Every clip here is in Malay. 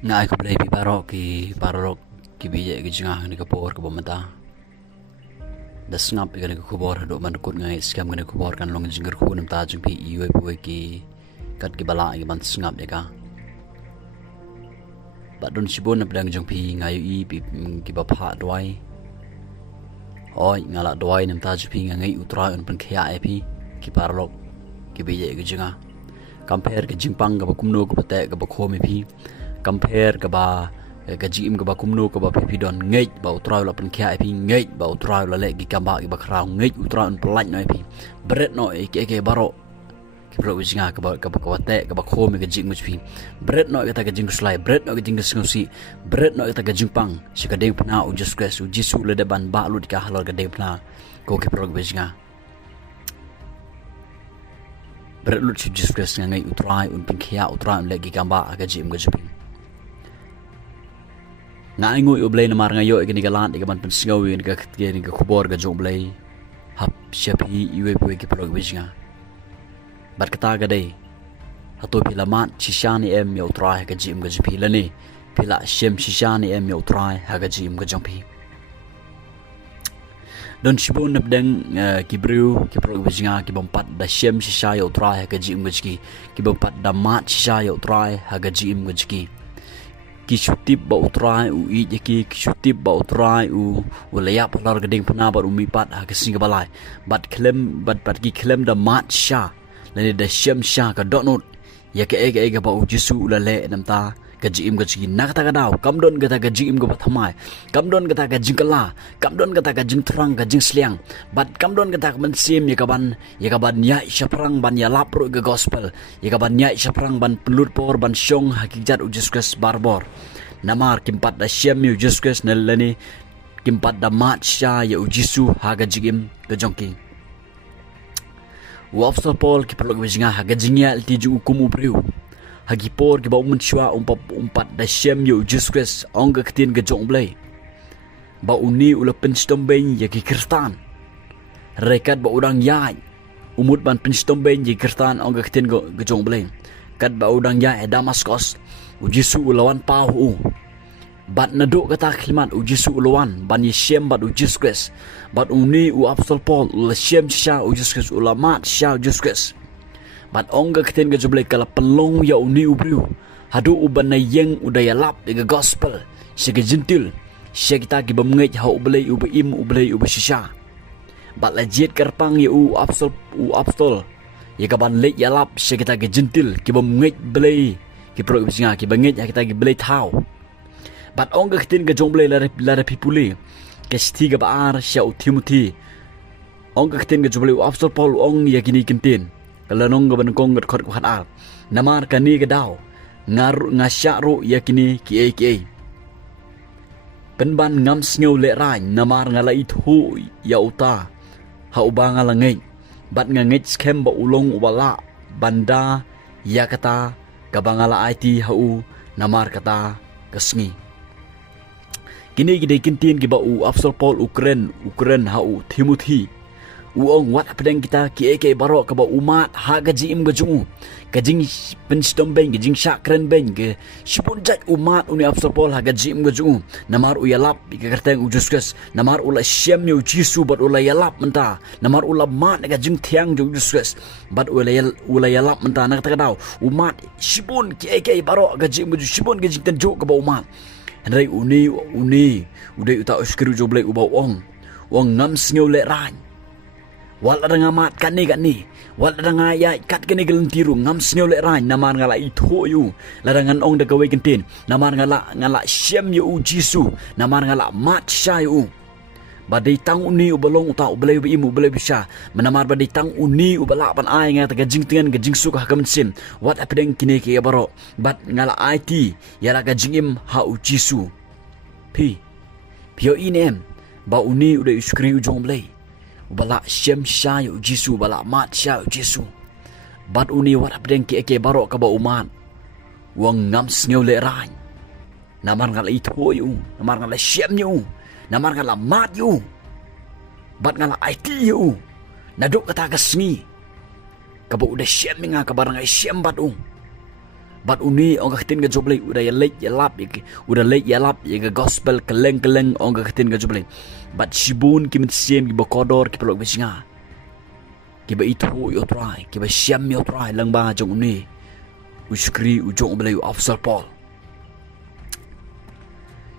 nga ay ko blay pi baroh ki bije ki jingah ni khubor ko bamata da sngap ki khubor do man kut ngai scam ni khubor kan long jingir khu nam ta jing pi iwe pu ki kat ki bala ki ban sngap ya ka ba don sibon na pedang jong pi ngai i pi ki ba pha dwai oi ngala dwai nam ta jing pi ngai U Trai un pen khya ai pi ki baroh ki bije ki jingah compare ke jingpang ke kumno ke pate ke khomi pi compare ke ba ke jingim ke ba kumno ke ba pi don ngej ba U Trai la pen khya pi ngej ba U Trai la le ki kamba ki ba khrau ngej U Trai un plaj noi pi bret no ke baroh ki pro jinga ke ba pate ke ba khomi ke jing pi bret no ke ta ke jing slai bret no ke jing sngsi bret no ke ta ke jingpang si ka deng pna u just crash u jisu le de ban ba lu ka halor ke deng pna ko ke pro jinga berat lu just crash ngai U Trai un pin khia U Trai un le ki kamba ka jim ga jipin ngai ngui u Blei na mar ngayo ke ni galan ke ban pen singawi ni ka ni ka khubor ga jong Blei hap shapi iwe pu ki pro wijinga bar kata ga dei hato pilamat shisha ni em U Trai ka jim ga jipi lani pila shem shisha ni em U Trai ha ga jim ga jong pi don shibon nap deng ki brew ki pro wijinga ki bompat da shem shisha U Trai ha ga jim ga jiki ki bompat da mat shisha U Trai ha ga jim ga jiki ki shutip ba U Trai u i jiki ki shutip ba U Trai u layap lar gading pna ba umi pat ha ka singa balai bat ki klem da mat sha lani da shem sha ka donut ya ke ega ba u jisu la le nam ta ka jim ga jiki nak ta ka daw kam don ga ta ka jim ga thamai kam don ga ta ka jingkala kam don ga ta ka jing trang ka jing sliang bat kam don ga ta man sim ya ka ban ya shaprang ban ya lapro ga gospel ya ka ban ya shaprang ban pelut por ban shong hakikat u Jesus barbor namar kimpat da shem u Jesus na lani kimpat da mat sha ya u jisu ha ga jigim ga jongki u apostol Paul ki perlu ga ha ga jingya ti ju kumu priu hagi por ki ba umshwa umpat da shem yu Jesus ong ga ktin ga jong Blei ba uni ula penstomben ya ki kristan rekat ba udang yai umut ban penstomben ya kristan ong ga ktin ga jong Blei kat ba udang yai Damaskus u Jesu ulawan pau bat nado kata klimat u Jesu ulawan ban ye shem bat u Jesus bat uni u apostol Paul ula shem sha u Jesus ulamat sha u Jesus bat onga keten ga jublai kala pelong ya uni ubriu hadu uban na yeng udaya lap ga gospel sege gentil kita ki bamngej ha ublei uba shisha bat lajet karpang ya u apostol ya ka ban lek ya lap kita ki gentil ki bamngej blei ki pro singa ki bangej kita ki blei thau bat onga keten ga jong blei la pipuli ke sti ga bar sha u Timothy onga keten ga jublai u apostol Paul ong ya kini kenten kalau nong ban kong gat khot khat al namar kani ga daw ngasya ro yakini ki penban ngam sngew le rai namar ngala ithu ya uta ha ubang ala ngai bat ngangej skem ba ulong ubala banda ya kata kabangala IT hu namar kata kasngi kini gide kintin ki ba u apostol Paul Ukraine ha u Timothy uong wat apedang kita ki baroh ka ba umat ha gaji im gajung kajing penstom ben gajing sakren ben ke sipunjat umat uni apostol Paul ha gaji im gajung namar uyalap ka kerteng ujuskas namar ula shem yu jisu bat ula yalap menta namar ula mat gajing tiang ju ujuskas bat ula yalap menta nak ta daw umat sipun ki baroh gaji im gajung sipun gajing tenjuk ka ba umat rai uni udai uta uskru jo blai ubau ong ngam sngew le ran wal ada ngamat kan ni wal ada ngaya kat kene gelentiru ngam sngew le ran namar ngala itho yu ladangan ong da gawe kentin namar ngala shem yu jisu namar ngala mat sha yu badai tang uni ubalong uta ublei imu ublei bisa menamar badai tang uni ubala pan ai nga ta gajing tengan gajing suka kam sim wat apedeng kine ke baro bat ngala IT ya la gajingim ha u jisu pio inem ba uni udah iskri ujong Blei ubala shem sha yu jisu bala mat sha yu jisu bat uni wat apedeng ke baro ka ba umat wang ngam sngew le ran namar ngala itho yu namar ngala shem yu namar ngala mat yu bat ngala IT yu naduk kata kasni kabo udah shem nga kabarang ay shem bat Bat uni ong katin ga joblay udah ya late ya lap udah late ya lap ya ga gospel keleng ong katin ga joblay. Bat shibun kimit siem ki bokodor ki pelok bisinga. Kiba itu U Trai, kiba shem U Trai lang ba jong uni. Uskri ujong blay afsal Paul.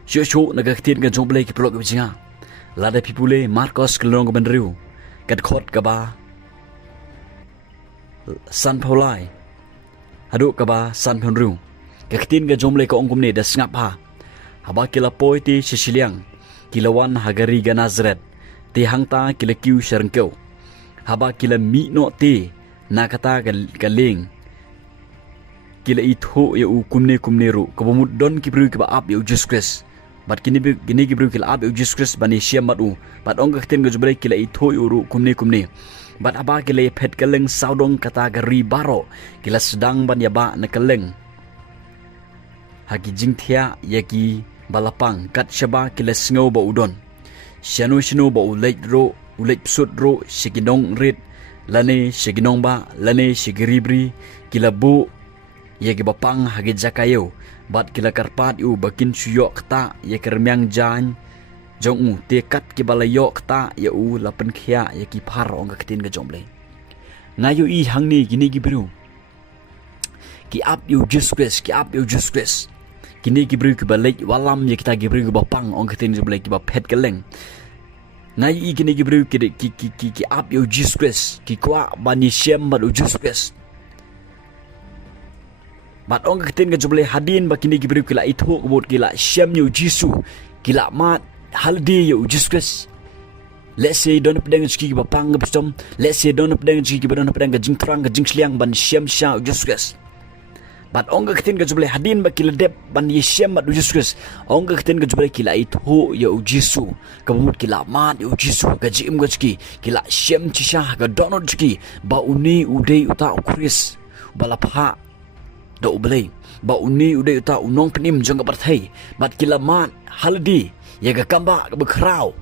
Shosho naga katin ga joblay ki pelok bisinga. Lada pipule Marcos kelong ga bandriu. Kad khot ka ba San Paulai. Haduk ka ba San Penru. Kakitin ka jomle ka ongkum ni da sngap ha. Haba kila poi ti sisiliang. Kilawan hagari ga Nazret. Ti hangta kila kiu syarengkau. Haba kila Mynno ti nakata galing. Kila itho ya u kumne ru. Kabumut don kibru kiba ap ya u Jesus Christ. Bat kini kibru kila ap ya u Jesus Christ bani siam matu. Bat ong kakitin ka jomle kila itho ya uru kumne. Bat aba kila pet keleng saudong kata gari baroh kila sedang ban yaba na keleng hagi jingthia yaki balapang kat syaba kila sngau ba udon syanu ba ulait psut ro siginong rit lane siginong ba lane sigiribri kila bu yaki bapang hagi jakayo bat kila karpat u bakin suyok ta yakermyang jan jong tekat ki balayok ta ya u lapen khia ya ki phar ong katin ga jomle ngayo i hangni gini gibru ki up you Jesus Christ kini gibru ki balek walam ya kita gibru ki bapang ong katin jomle ki ba phet keleng ngayo i gini gibru ki up you Jesus Christ ki kwa bani shem ba Jesus Christ bat ong katin ga jomle hadin ba kini gibru ki la itho kebot ki la shem you Jesus kila mat holiday ya Jesus Christ. Let's say don't pedang ski ba pang bestom. Let's say don't pedang ski ba don't pedang jing trang jing sliang ban shem sha Jesus Christ. But ong ga katin ga juble hadin ba kila dep ban ye shem ba Jesus Christ. Ong ga katin ga juble kila itho ya Jesus. Kabumut kila mat ya Jesus ga jingim ga ski kila shem shisha ga donod ski ba uni udai uta Chris balapha do blei ba uni udai uta unong penim jong ga parthai bat kila mat holiday ya ga kamba ga bakrau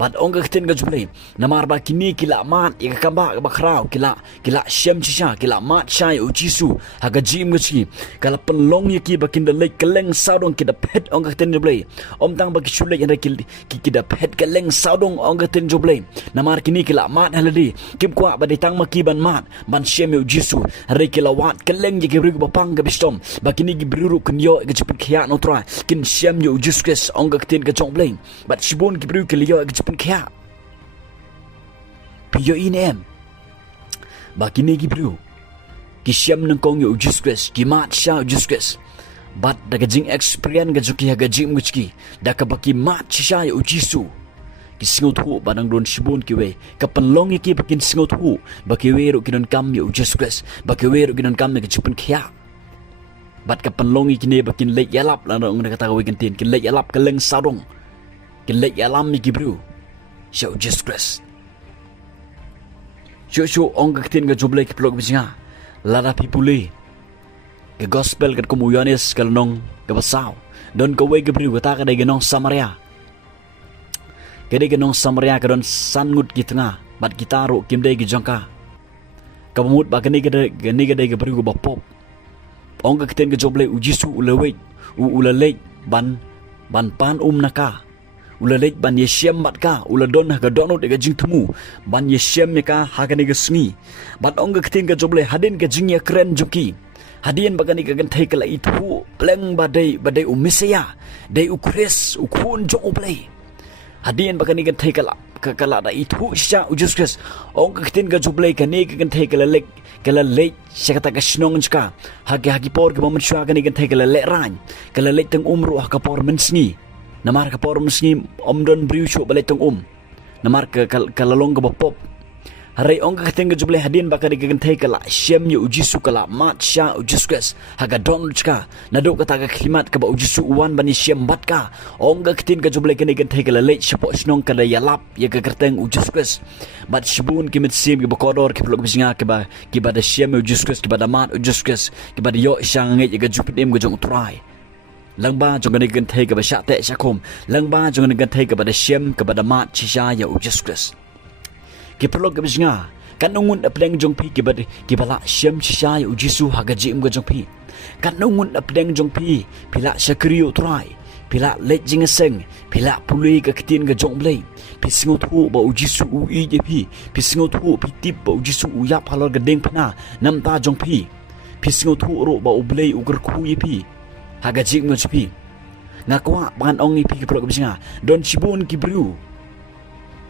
bat ong ga katin ga juble namar ba kini kila mat ya ga kamba ga bakrau kila shem shisha kila mat shai u jisu ha ga jim ga chi kala penlong ya ki bakin da lek keleng saudong kida pet ong ga katin juble om tang ba ki shule ya ki kida pet keleng saudong ong ga katin juble namar kini kila mat haladi kim kwa ba ditang makiban mat ban shem u jisu re kila wat keleng ya ki ba pang ga bistom ba kini gi bruru kunyo ga chipin khia no tra kin shem u Jesus Christ ong ga katin ga jomble bat shibun ki bru kiliyo ga chipin khia piyo inem ba kini gi bru ki shem nang kong u Jesus Christ ki mat sha Jesus Christ bat daga jing experience ga juki ga jim guchki daga baki mat sha u jisu ki singot hu badang don shibun ki we ka panlong ki bakin singot hu baki we ro kinon kam u Jesus Christ baki we ro kinon kam ga chipin khia bat ka panlong ki ne bakin lek yalap la ngong kata we kentin kin lek yalap keleng saudong kin lek yalam ki bru sha u Jesus Christ Shosho ong katin ga juble ki plog bisinga lara pipuli ke gospel kat kumuyanis kalnong ke basaw don ko we gebri wata ka dai ganong Samaria kede ganong Samaria ka don sangut kitnga bat gitaro kimdai ki jongka kabumut ba gani ga dai gebri go bapop ong katin ga juble u Jisu ulawet ulalek ban pan naka ulalek ban yeshem matka uladon ha dono de jing temu ban yeshem ka ha ga ga sngi bat ong ga ktin ga joble hadin ga jing ya kren juki hadin bagani ga ganthai kala itu pleng badai umisya dai ukres ukun jo uplay hadin bagani ganthai kala da itu sha ujuskas ong ga ktin ga joble ka ne ga ganthai kala lek syakata ga snong jka hagi por ga mamun shwa ga ne ganthai kala le ran kala lek teng umru ha ka por men sngi namar ka por mesngi omdon briusho balai tong namar ka kalalong ka bapop harai ong ka kating juble hadin baka di kagantai kala shem yu ujisu kala mat sha ujiskas haga don chka nado ka taga klimat ka ba ujisu uwan bani shem bat ka ong ka kating ka juble kani gantai kala late shapo snong kada yalap ya ka kerteng ujiskas bat shibun kimit sim ki bakodor ki plok bisinga ki ba da shem ujiskas ki ba da mat ujiskas ki ba da yo shang ngai ya ka jupitim ka jong trai langba jong ni gan thai ka ba sha te sha khom langba jong ni gan thai ka ba da shem ka ba da mat chisha ya Jesus Christ ki prolog ka bisnga Kanungun apdeng jong pi kibala shem shisha U Jisu haga jingim ga jong pi. Kanungun apdeng jong pi pila syakri U Trai. Pila let jingaseng, pila pulih ke ketin ke jong Blei. Pi singot hu ba U Jisu U I je pi. Pi singot hu pi tip ba U Jisu U yap halor gedeng pena nam ta jong pi. Pi singot hu ro ba U Blei U kyrkhu je pi. Haga jingim ga pi. Ngakwa bangan ong i pi ke pelok bisinga. Don sibun ki bru.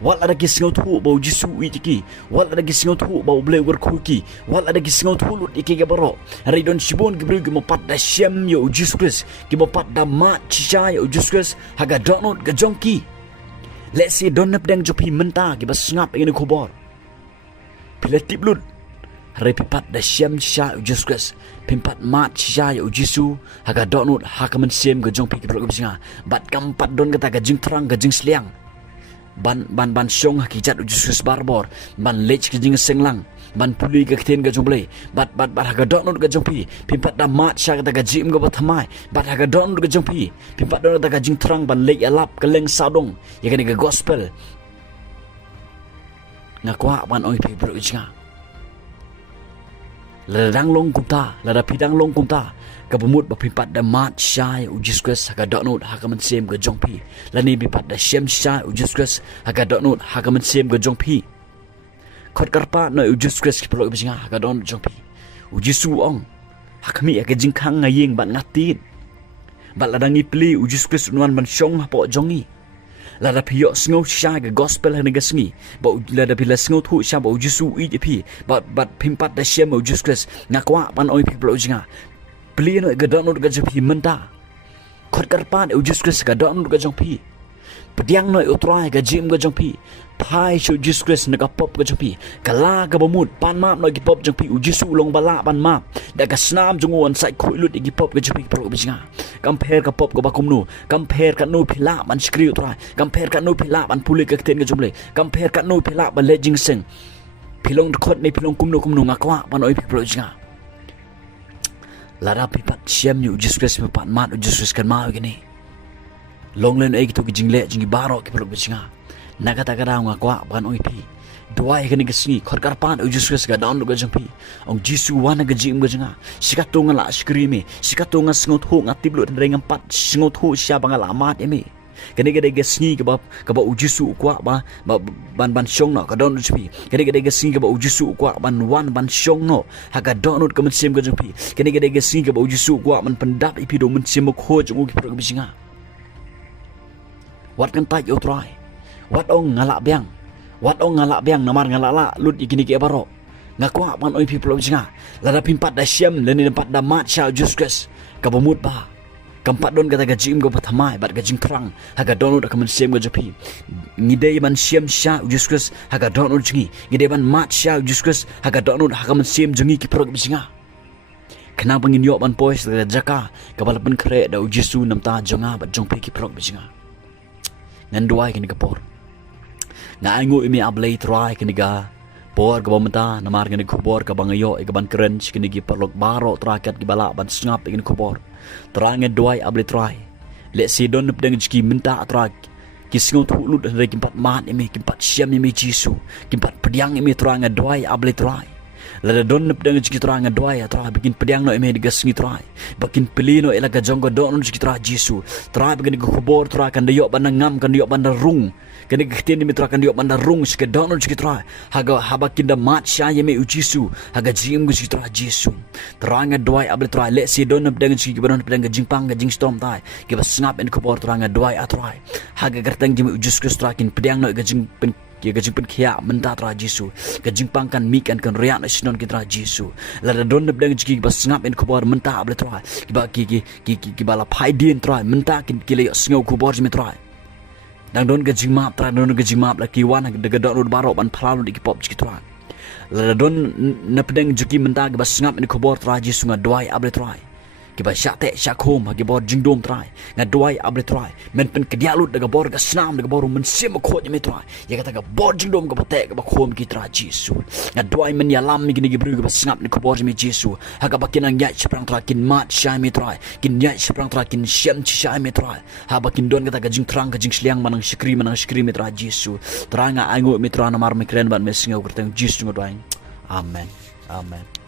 Wal ada ki singot hu ba U Jisu U ki. Wal ada ki singot hu ba U Blei U kyrkhu ki. Wal ada ki singot hu lut iki ke baroh. Hari don sibun ki bru ki mopat da shem yo U Jisu Kris. Ki mopat da mat shisha yo U Jisu Kris. Haga donut ke jong ki. Let's say don napdeng jopi menta ki ba sngap ingin khubor. Pila tip lut. Hari pipat da shem shisha U Jisu Kris. Pimpat mat shisha yo U Jisu. Haga donut haka men sem ke jong pi ki pelok bisinga. Bat kampat don kata ke jing terang ke jing seliang. Ban syong hakijat U Jisu barbor. Ban lech ke jing senglang. Ban puli ke ketin ke jong Blei. Bat haga donut ke jong pi. Pimpat da mat sya kata ke jim ke bathamai. Bat haga donut ke jong pi. Pimpat don kata ke jing terang ban lech alap ke leng sadong. Ya kani ke gospel. Ngakwa ban oi pi pelok bisinga. Ladang long kumta, lada pidang long kumta. Kabumut bapimpat da mat syai U Jisu Kris haga donut haga men sem ke jong pi. Lani pimpat da shem syai U Jisu Kris haga donut haga men sem ke jong pi. Khot karpa no U Jisu Kris ki pelok bisinga haga donut jong pi. U Jisu ong hakmi haga jingkang ngayeng bat ngatit. Bat ladang ipli U Jisu Kris unwan ban syong hapo jongi. Lada piyok sngau sya ke gospel hana gasngi. Ba lada pila sngau thu sya ba U Jisu I pi. Bat pimpat da shem U Jisu Kris ngakwa ban oi pi pelok bisinga. Blei Un ga donut ga jong pi menta. Khot karpan U Jisu Kris ga donut ga jong pi. Pediang no U Trai ga jim ga jong pi. Pai shu Jisu Kris na ga pop ga jong pi. Kala ga bamut pan map no gi pop jong pi U Jisu long bala pan map. Da ga snam jong won sai khoi lut gi pop ga jong pi pro bisinga. Compare ka pop ga bakum nu. Compare ka nu pila ban skri U Trai. Compare ka nu pila ban puli ga ten ga jong Blei. Compare ka nu pila ban lejing seng. Pilong khot ni pilong kumnu ngakwa ban oi pi pro bisinga. Lara pipat shem U Jisu Kris pipat mat U Jisu Kris kan mau gini. Long len ai gitu jingle jingi baroh ki pelok bisinga. Nakata kada ngakwa ban oi pi. Dua kani kesni khot karpan U Jisu Kris ga down ga jong pi. Ong Jisu wana ga jim ga jinga. Sikato ngala skrime, sikato ngas ngot hu ngatib lut reng empat ngot hu sia bangal amat eme. Kani gede gesni ke ba U Jisu kwa ba ban syong no ka don pi. Kani gede gesni ke ba U Jisu kwa ban wan ban syong no haga donut ke mensim ke jong pi. Kani gede gesni ke ba U Jisu kwa man pendap ipi do mensim ko jong ki pro bisinga. Wat kan tai U Trai. Wat ong ngalak biang. Wat ong ngalak biang namar ngalak lut ikini ke baroh. Ngakwa ban oi pi pro bisinga. Lada pimpat da shem leni tempat da mat sya U Jisu Kris. Kabumut ba. Kampat don kata gajim go pathamai bat gajing krang haga donut akamen sem go japi. Ngidei ban shem sya U Jisu Kris haga donut jingi. Ngidei ban mat sya U Jisu Kris haga donut hakamen sem jingi ki pro bisinga. Kena pengin yok ban pois da jaka kabal pen kre da U Jisu namta jonga bat jong pi ki pro bisinga. Ngan duai kini kapor. Nga angu imi Blei Trai kini ga por ka bamta namar kini khubor ka bangayo e ka ban kren kini gi perlok baroh trakat ki bala ban sngap kini khubor. Terang duai Blei Trai. Lek si don nepdeng jki menta atrak. Ki singot hulut dari kimpat mat imi kimpat syam imi Jisu. Kimpat pediang imi terang duai Blei Trai. Lada don nepdeng jki terang duai atrak bikin pediang no imi digas ngi Trai. Bakin pelino ela ka jonggo don jki tra Jisu. Trai bikin ki khubor tra kan deyok ban ngam kan deyok ban rung. Kani ketin demi tra kan deyok ban rung ske don jki Trai. Haga habakin da mat syai imi U Jisu. Haga jim jki tra Jisu. Terang duai Blei Trai lek si don nepdeng jki ban nepdeng jingpang ka jing storm tai. Ki ba sngap en khubor terang duai atrai. Haga gerteng jimi U Jisu Kris tra kin pediang no ka jing pen ki gajing pen khia menta tra Jisu. Gajing pangkan mikan kan riak na sinon ki tra Jisu. Lada don nepdeng jki ba sngap en khubor menta Blei Trai. Ki ba ki bala phai din Trai menta kin ki le sngau khubor jimi Trai. Dang don gajing map tra don gajing map la ki wan de gadon baroh ban phalalu di pop jki Trai. Lada don nepdeng jki menta ki ba sngap en khubor tra Jisu nga duai Blei Trai. kiba syate syakhum hagi bor jingdom trai ngadwai abre trai men pen kedialut daga bor ga snam daga bor men sim khot me trai ya kata ga bor jingdom ga bote ga khom ki tra jisu ngadwai men yalam mi gini gibru ga sngap ni khubor me jisu haga bakin ang yai sprang tra kin mat shay me trai kin yai sprang tra kin shem shisha me trai ha bakin don kata ga jing trang ga jing sliang manang shikri me tra jisu tranga angu me tra na mar me kren ban me singaw kurtang jisu ngadwai amen amen